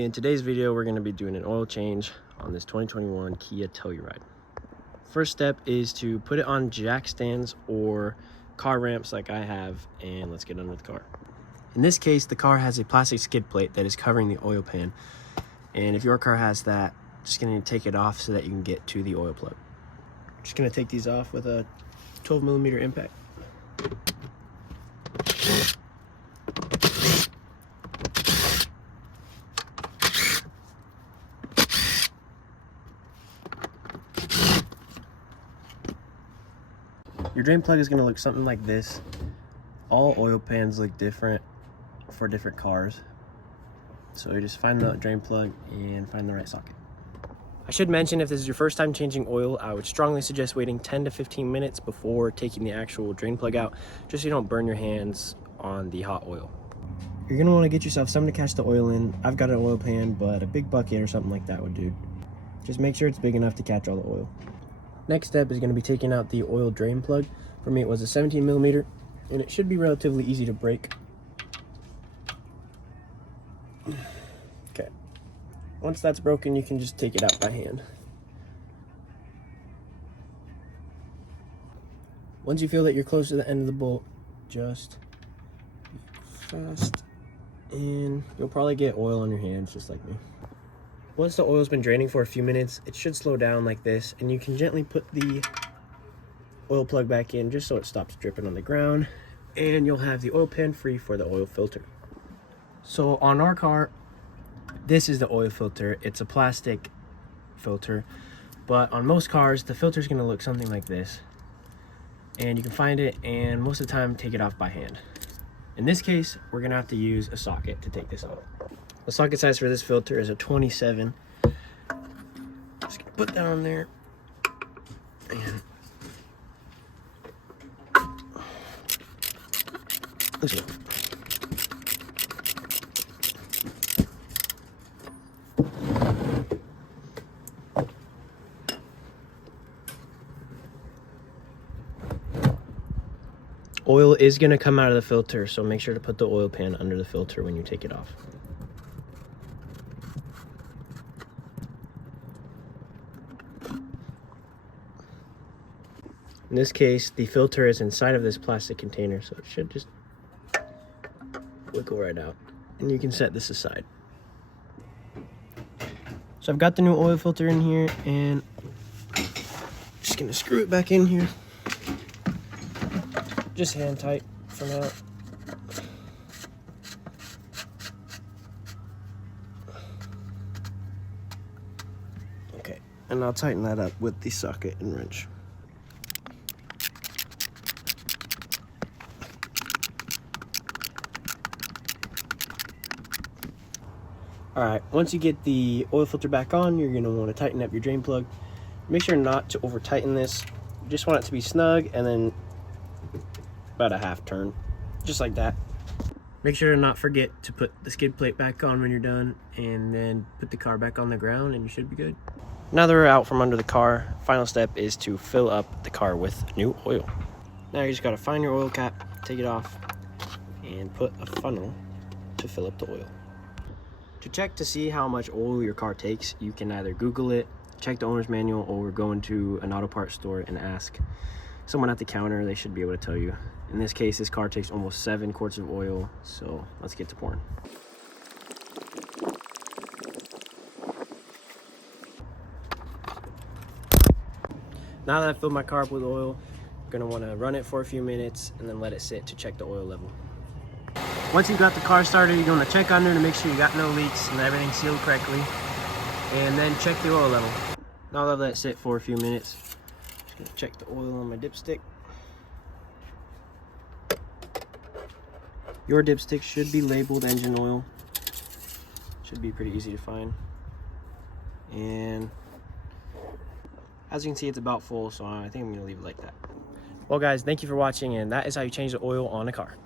In today's video, we're going to be doing an oil change on this 2021 Kia Telluride. First step is to put it on jack stands or car ramps like I have, and let's get under the car. In this case, the car has a plastic skid plate that is covering the oil pan, and if your car has that, just going to take it off so that you can get to the oil plug. Just going to take these off with a 12mm impact. Your drain plug is going to look something like this. All oil pans look different for different cars. So you just find the drain plug and find the right socket. I should mention, if this is your first time changing oil, I would strongly suggest waiting 10 to 15 minutes before taking the actual drain plug out, just so you don't burn your hands on the hot oil. You're going to want to get yourself something to catch the oil in. I've got an oil pan, but a big bucket or something like that would do. Just make sure it's big enough to catch all the oil. Next step is going to be taking out the oil drain plug. For me, it was a 17mm, and it should be relatively easy to break. Okay. Once that's broken, you can just take it out by hand. Once you feel that you're close to the end of the bolt, just be fast, and you'll probably get oil on your hands just like me. Once the oil's been draining for a few minutes, it should slow down like this, and you can gently put the oil plug back in just so it stops dripping on the ground, and you'll have the oil pan free for the oil filter. So on our car, this is the oil filter. It's a plastic filter, but on most cars, the filter is going to look something like this, and you can find it and most of the time take it off by hand. In this case, we're going to have to use a socket to take this out. The socket size for this filter is a 27. Just gonna put that on there, and loosen it. Oil is going to come out of the filter, so make sure to put the oil pan under the filter when you take it off. In this case, the filter is inside of this plastic container, so it should just wiggle right out. And you can set this aside. So I've got the new oil filter in here, and just gonna screw it back in here. Just hand tight for now. Okay, and I'll tighten that up with the socket and wrench. Alright, once you get the oil filter back on, you're going to want to tighten up your drain plug. Make sure not to over tighten this. You just want it to be snug, and then about a half turn, just like that. Make sure to not forget to put the skid plate back on when you're done, and then put the car back on the ground, and you should be good. Now that we're out from under the car, final step is to fill up the car with new oil. Now you just got to find your oil cap, take it off, and put a funnel to fill up the oil. To check to see how much oil your car takes, you can either Google it, check the owner's manual, or go into an auto parts store and ask someone at the counter. They should be able to tell you. In this case, this car takes almost 7 quarts of oil, so let's get to pouring. Now that I've filled my car up with oil, I'm going to want to run it for a few minutes and then let it sit to check the oil level. Once you've got the car started, you're going to check under to make sure you got no leaks and everything's sealed correctly, and then check the oil level. Now that I've let it sit for a few minutes, I'm just going to check the oil on my dipstick. Your dipstick should be labeled engine oil. Should be pretty easy to find. And as you can see, it's about full, so I think I'm going to leave it like that. Well guys, thank you for watching, and that is how you change the oil on a car.